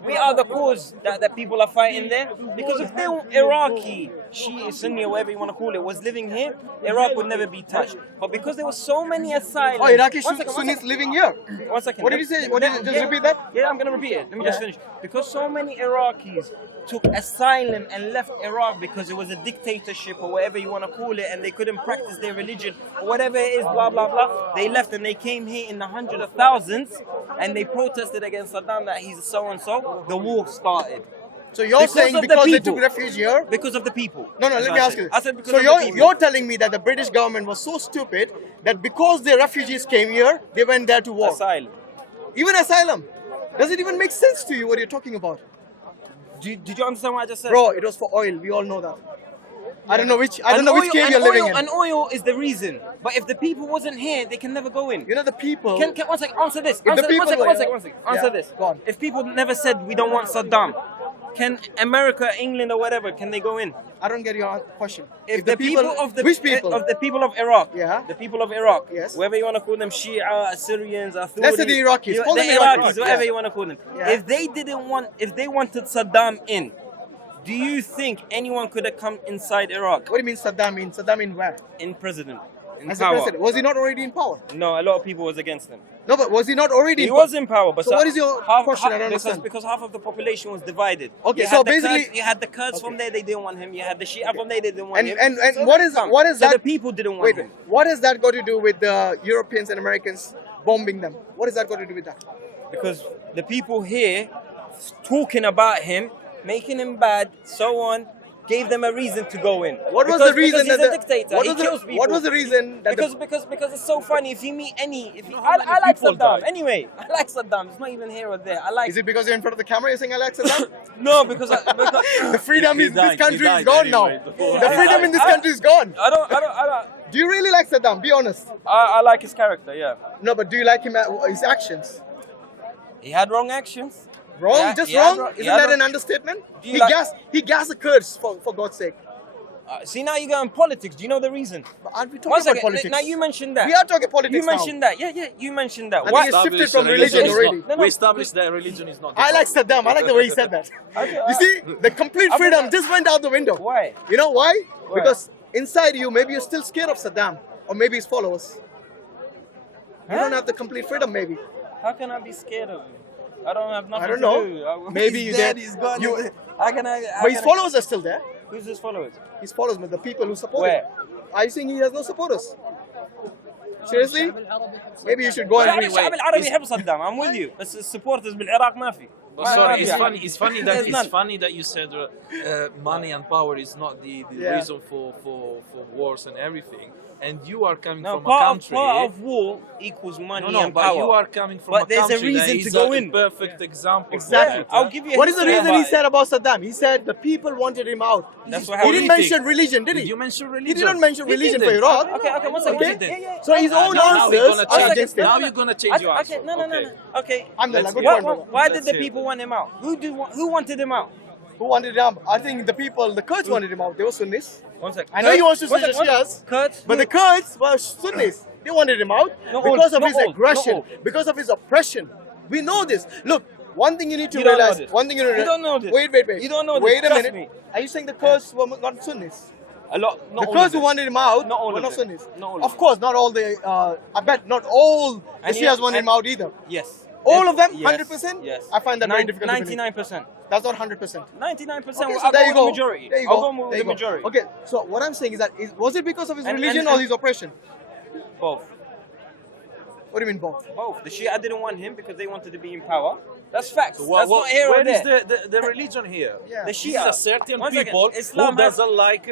We are the cause that the people are fighting there. Because if they were Iraqi, Shia, Sunni, or whatever you want to call it, was living here, Iraq would never be touched. But because there were so many asylums... Oh, Iraqi One second. Sunnis living here. 1 second. What did you say? What did you just repeat that? Yeah, I'm gonna repeat it. Let me just finish. Because so many Iraqis took asylum and left Iraq because it was a dictatorship or whatever you want to call it, and they couldn't practice their religion or whatever it is, blah blah blah. They left and they came here in the hundreds of thousands, and they protested against Saddam that he's so and so. The war started So you're Because saying of the because they people. took refuge here? because of the people. No, let me ask you. I said because So of the people. you're telling me that the British government was so stupid that because the refugees came here, they went there to war. asylum. Even asylum. Does it even make sense to you what you're talking about? Did you understand what I just said? Bro, it was for oil. We all know that. I don't know which cave And you're living oil, in. And oil is the reason. But if the people wasn't here, they can never go in. You know the people. Can one second, answer this. the Answer, people one second. were- Answer Yeah, this. go on. If people never said we don't want Saddam, can America, England, or whatever, can they go in? I don't get your question. If the people of the which people? of the people of Iraq, Yeah. the people of Iraq, Yes. whatever you want to call them, Shia, Assyrians, Authorities, Let's say the Iraqis. Call the them Iraqis, Iraqis, whatever yeah. you want to call them. Yeah. If they wanted Saddam in, do you think anyone could have come inside Iraq What do you mean Saddam in? Saddam in where? in president, in As a power? president. Was he not already in power? No, a lot of people was against him. No, but was he not already He in was in power, but So what is your question? I don't because, understand. because half of the population was divided. Okay, You so had the basically- Kurds, you had the Kurds from there, they didn't want him. You had the Shia from there, they didn't want And him. and So what they is come. what is So that? the people didn't want Wait, him. what has that got to do with the Europeans and Americans bombing them? What has that got to do with that? Because the people here talking about him, making him bad, so on, gave them a reason to go in. What was Because- the reason because that he's a dictator. what He was kills the, people. what was the reason that because it's so funny. If you meet I many like people Saddam. died? Anyway, I like Saddam. It's not even here or there. I like. is it because you're in front of the camera you're saying Alex Saddam? No, because The freedom in this country is died gone now. anyway. The freedom in this country is gone. I don't. Do you really like Saddam? Be honest. I like his character. Yeah, No, but do you like him his actions? he had wrong actions. Wrong? Yeah, Just he had wrong? wrong- he Isn't had that an wrong- understatement? Do you He like- gassed the Kurds for God's sake. See, now you go in politics. Do you know the reason? But aren't we One talking about second. politics? Now you mentioned that. We are talking politics You mentioned that. Yeah. You mentioned that. I Why? think it's shifted Established from that religion is already. not- No, no. We established that religion is not. I like Saddam. I like the way he said that. You see, the complete freedom just went out the window. Why? You know why? Why? Because inside you, maybe you're still scared of Saddam or maybe his followers. You Huh? don't have the complete freedom, maybe. How can I be scared of him? I don't have nothing I don't to know. do. Maybe he's you dead. did. He's gone. You- How can I? But his followers are still there. Who's his followers? His followers, but the people who support Where? him. Are you saying he has no supporters? Seriously? Maybe you should go and الشعب العربي يحب صدام. I'm with you. بس supporters بالعراق ما في. But sorry, it's Yeah. funny. It's funny that There's none. you said money and power is not the reason for wars and everything. And you are coming No, from a part country. of war equals money No, and but power. you are coming from But a there's a country reason that to is go a in. perfect example. for Exactly. that, I'll give you a What is the history reason he about it. said about Saddam? He said the people wanted him out. That's what He didn't Politic. mention religion, did Did he? you mention religion? He didn't mention He religion didn't. for Iraq. Okay, one second. Okay. one second. Yeah. So his own Now answers you're gonna are change. against him. Now you're gonna change your answer. Okay, no. Okay. Alhamdulillah, good Why, point, brother. why did Let's the hear people want him out? Who wanted him out? Who wanted him out? I think the Kurds wanted him out. They were Sunnis. One second. I know he wants to One switch second, the one Shias, second. Kurds? but the Kurds were Sunnis. They wanted him out Not because all, of not his all, aggression, not all. because of his oppression. We know this. Look, one thing you need to You don't know realize. this. One thing you need to You don't know this. Wait. You don't know this. Wait a Trust minute. me. Are you saying the Kurds were not Sunnis? A lot. Not The all Kurds of who them. wanted him out Not all were of not them. Sunnis. Not all of Of them. course, not all the. I bet not all the And Shias you- wanted him and- out either. Yes. All of them, Yes. 100%? Yes. I find that very difficult to believe. 99%. That's not 100%. 99%. Okay, I'll there go you with go. the majority. There you I'll go. go with There the you go. majority. Okay, so what I'm saying is that was it because of his And- religion and- or and- his oppression? Both. What do you mean both? Both. The Shia didn't want him because they wanted to be in power. That's facts. What- That's not here or where is there. the religion here? Yeah. The This is Shia. a certain One second. people Islam who has- doesn't like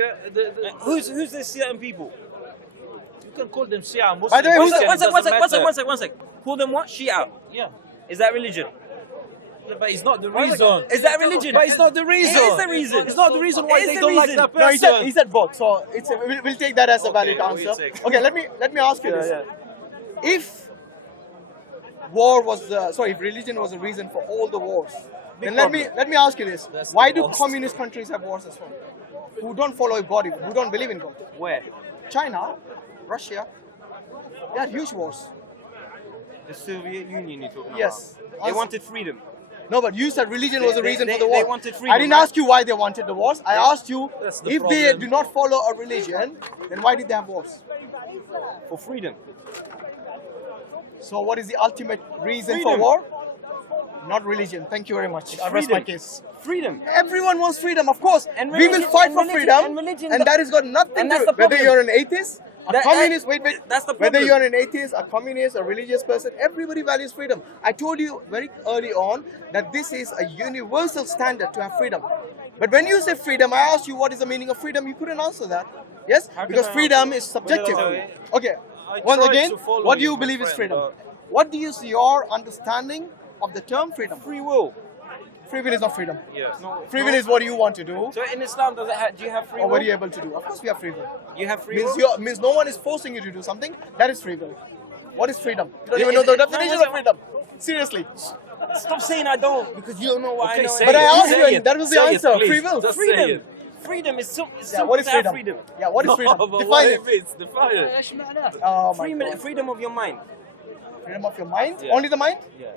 Who's the certain people? you can call them Shia Muslims. By the way, who's Christian, One it sec. doesn't matter. One sec. Call them what? Shia. Yeah. Is that religion? But it's not the One reason. second. Is that religion? But it's not the reason. It is the reason. It's not the reason why It is they the don't like reason. that No, person. he said both. So we'll take that as a valid Okay, answer. we'll take. Okay, let me ask you this. If war was if religion was the reason for all the wars, then let me ask you this: That's why the do most. communist countries have wars as well? Who don't follow God, who don't believe in God? Where? China, Russia, they had huge wars. The Soviet Union you're talking Yes. about. They wanted freedom. No, but you said religion was the reason for the they war. wanted freedom, I didn't right? ask you why they wanted the wars. I asked you That's the if they problem. do not follow a religion, then why did they have wars? For freedom. So what is the ultimate reason for Freedom. war? Not religion. Thank you very much. I rest my freedom. case. Freedom. Everyone wants freedom, of course. And We will religion- fight and for religion- freedom, and religion and that has got nothing and to that's do the whether problem. you're an atheist, a That- communist. that- Wait. that's the Whether problem. you're an atheist, a communist, a religious person, everybody values freedom. I told you very early on that this is a universal standard to have freedom. But when you say freedom, I asked you what is the meaning of freedom. You couldn't answer that. Yes, How can because I freedom answer? is subjective. What did I say? Okay. I Once tried again, to follow what do you, you my believe is friend, freedom? but- What is your understanding of the term freedom? Free will. Free will is not freedom. Yes. Free will is what you want to do So in Islam, do you have free or will? what are you able to do. Of course, we have free will. You have free will? Means no one is forcing you to do something. That is free will. What is freedom? You don't Is even know the it- no, definition no, of freedom. Seriously. Stop saying I don't because you don't know what Okay, I know. say But I it, asked say you, and it, that was the say it, answer. please. Free will. Just say Freedom. it. Freedom is so. Yeah, what is to have freedom? freedom. Yeah, what is freedom? No, but Define what it. if it's define it? Oh my God. Freedom of your mind. Freedom of your mind? Yeah. Only the mind? Yeah.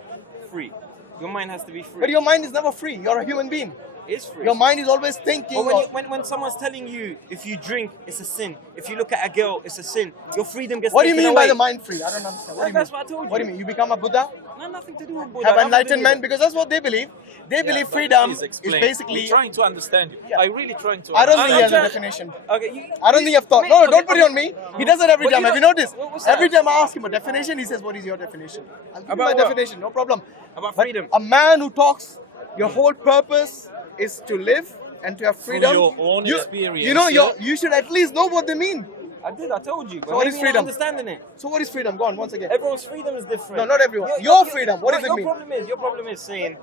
Free. Your mind has to be free. But your mind is never free. You're a human being. It's free. Your mind is always thinking. But of- when someone's telling you if you drink, it's a sin. If you look at a girl, it's a sin. Your freedom gets What do you taken mean away. by the mind free? I don't understand. What do you That's mean? what I told What do you. you mean? You become a Buddha? No, nothing to do with Buddha. Have nothing to enlightened do men? with Because that's what they believe. They believe but freedom please is explain. basically. We're trying to understand you. Yeah. I really trying to. I don't understand. think he has a trying- definition. Okay, you, I don't think you've thought. Mate, No, okay, don't put it okay. on me. He does it every But time. you Have you know- noticed? what's that? Every time I ask him a definition, he says, "What is your definition?" I'll give you About my what? definition. No problem. About But freedom. a man who talks, your whole purpose is to live and to have freedom. your own you, experience, You know, yeah. you should at least know what they mean. I did. I told you. But what maybe is you're not freedom? understanding it. So what is freedom? Go on once again. Everyone's freedom is different. No, not everyone. Your freedom, what does it mean? Your problem is saying.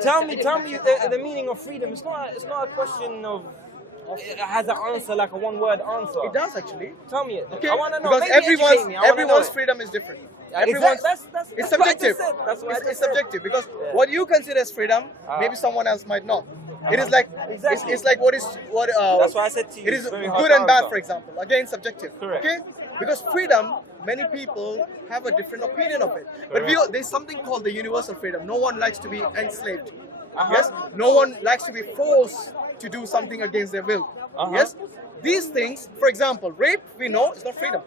Tell me the meaning of freedom. It's not a question of. It has an answer like a one-word answer. It does actually. Tell me it. Okay, I want to know. because Maybe educate me. I wanna know everyone's it. freedom is different. Exactly. Everyone's That's it's what I just subjective. said. That's what I just It's said. subjective because Yeah. what you consider as freedom, maybe someone else might not. It is like Exactly. it's like what. That's why I said to you. It is it's very hard good to and bad, answer. for example. Again, subjective. Correct. Okay, because freedom, many people have a different opinion of it. But there's something called the universal freedom. No one likes to be enslaved. Yes, no one likes to be forced to do something against their will. Yes, these things, for example, rape, we know is not freedom.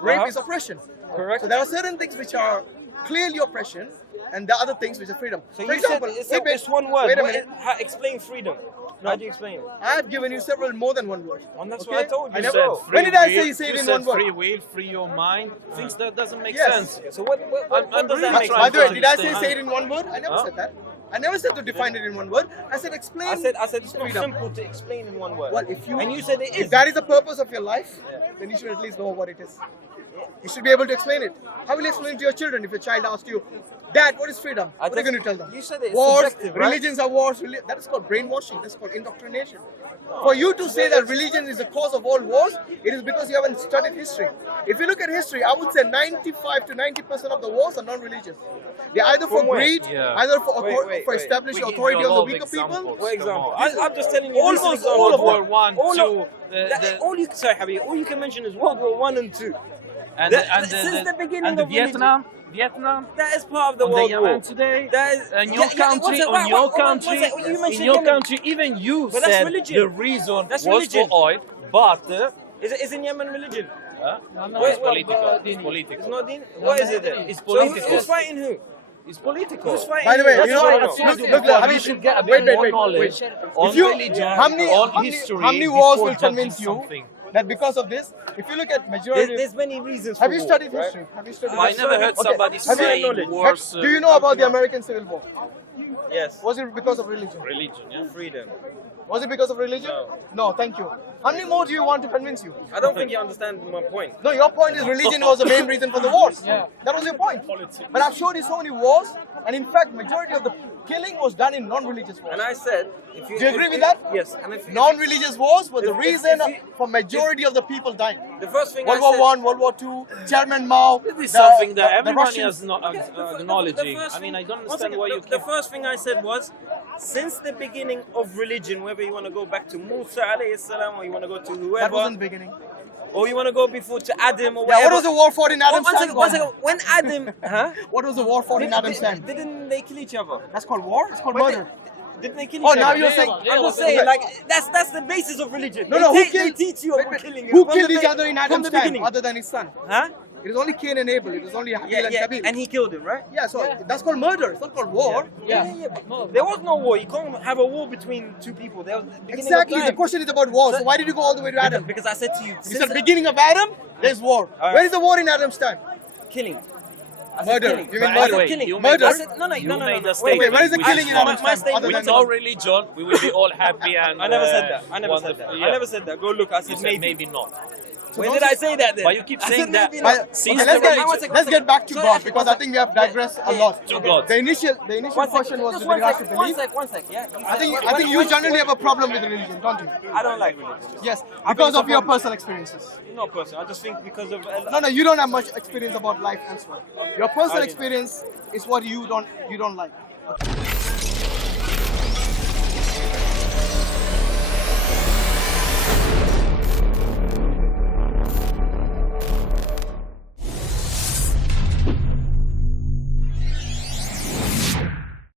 Rape is oppression. Correct. So there are certain things which are clearly oppression, and the other things which are freedom. So for you example, said it's one word. Wait a What minute. explain freedom. How do you explain it? I have given you several more than one word. And that's Okay? what I told you. I never- So. When did I say you say it You in said one word? free will, free your mind. Things that doesn't make Yes. sense. So what does that I'm make? trying By the way, to did I say understand. say it in one word? I never Huh? said that. I never said to define it in one word. I said explain. I said it's not freedom. simple to explain in one word. Well, if you and you said it if is. that is the purpose of your life, then you should at least know what it is. You should be able to explain it. How will you explain it to your children if your child asks you, Dad, what is freedom? What are you going to tell them? You said it's wars, subjective, right? religions are wars. That is called brainwashing. That's called indoctrination. For you to say that religion is the cause of all wars, it is because you haven't studied history. If you look at history, I would say 95 to 90% of the wars are non-religious. They're either for From where? greed, either for for We establishing give authority you a on lot the of weaker examples. people. For example, Come on. I'm just telling you. Almost recent all of examples. them. War One, All Two. of- all you sorry, Habib, all you can mention is World War 1 and 2. Since the beginning and the of religion. Vietnam. That is part of the On the World Yemen War. today, That is, and your country, one country, second, you in mentioned your Yemen. country, even you But that's said religion. the reason That's was religion. for oil, but Is in Yemen religion? no, Wait, it's political. It's political. It's not din. What is it then? It's So political. who's fighting who? It's political. Who's fighting By the way, who? you know, That's what I look, know. look, we should get a bit wait, more wait, knowledge wait. on If you, religion, how history. many wars before will convince judging you something. that because of this, if you look at majority, There's many reasons. have for you war, studied right? history? Have you studied? I history? never heard Okay. somebody Have you- say wars. Do you know about the American Civil War? Yes. Was it because of religion? religion? Yeah. Freedom. Was it because of religion? No, thank you. How many more do you want to convince you? I don't think you understand my point. No, your point is religion was the main reason for the wars. Yeah. That was your point. But I've showed you so many wars, and in fact, majority of the killing was done in non-religious wars. And I said, if you Do you agree with that? Yes. And if Non-religious wars were the if- reason if you- for majority of the people dying. the first thing World I War said, One, World War Two, Chairman Mao. This is the- something that the everybody Russians- is not acknowledging. I mean, I don't understand why you keep. The first thing I said was, since the beginning of religion, whether you want to go back to Musa alayhi salam, or you want to go to That whoever, wasn't the beginning. or you want to go before to Adam, or Yeah, whatever. what was the war fought in Adam's One time? second, one second. When Adam, huh? What was the war fought in Adam's time? Didn't they kill each other? That's called war? It's called But murder. Didn't they kill Oh, each now other? you're saying- I'm just saying, like that's the basis of religion. No, no, they who killed? They teach you wait, about wait, killing. who from killed the each be- other in from Adam's the time beginning? other than his son? Huh? It was only Cain and Abel. It was only Habil and Kabil. And he killed him, right? Yeah, so that's called murder. It's not called war. Yeah. But no, there was no war. You can't have a war between two people. There was the beginning Exactly. of The time. question is about war. So why did you go all the way to Adam? Because I said to you, You since said beginning of Adam, there's war. Alright. Where is the war in Adam's time? killing. I said Murder. killing. You mean I murder? said Wait, killing. you Murder? I said, no, You made a Wait, statement. where is the which killing in not- Adam's my time? statement- Other With than no religion, we will be all happy and. I never said that. I never said wonderful. that. Yeah. I never said that. Go look. I You said said maybe. maybe not. When did I say that then? But you keep I saying said that. maybe But- not. Since okay, the religion- let's get back to Sorry, God actually, because one I think we have digressed a lot. To God. The initial One question was just with one regards to sec, belief. one sec, yeah. You I said- think you generally have a problem with religion, don't you? I don't like religion. Yes, I because think of your it's a personal experiences. No person. I just think because of. No, you don't have much experience about life elsewhere. Your personal experience is what you don't like.